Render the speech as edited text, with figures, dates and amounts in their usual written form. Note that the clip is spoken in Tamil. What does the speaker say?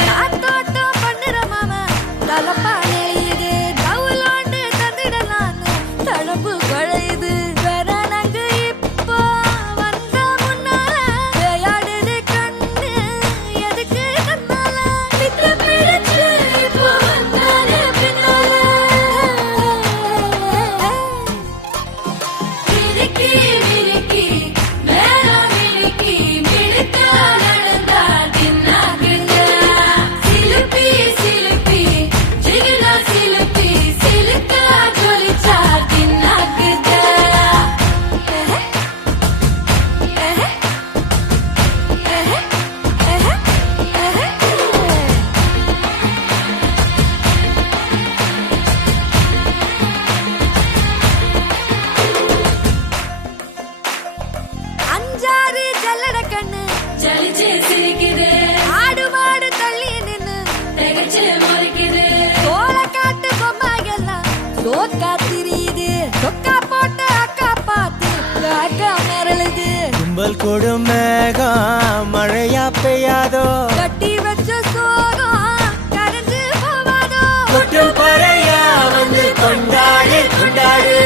காத்தோட்டம் பண்ணுற மாமா தலப்பானே இது தவுலோண்டு தந்துடலான்னு தடம்பு குழையுது வரணங்கு இப்போ வந்த முன்னால விளையாடுது கண்ணு எதுக்கு தன்னால விட்டு பிடிச்சு இப்போ வந்தாரு பின்னால விரிக்கி விரிக்கி மேல விரிக்கி மிடுக்கா நடந்தா தின்னாக்குங்க சிலுப்பி சிலுப்பி ஜிகினா சிலுப்பி சிலுக்கா ஜொலிச்சா தின்னாக்குங்க அஞ்சாறு ஜல்லட கண்ணு ஜலிச்சு சிரிக்குது ஆடு மாடு தள்ளி நின்னு திகச்சு முறைக்குது தோள காட்டு பொம்மைகள்லாம் சோக்கா திரியுது சொக்கா போட்ட அக்கா பார்த்து காக்கா மிரளுது கும்பல் கொடும் மேகம் மழையா பெய்யாதோ கட்டி வச்ச சோகம் கரைஞ்சு போவாதோ கொட்டும் பறையா வந்து கொண்டாடு கொண்டாடு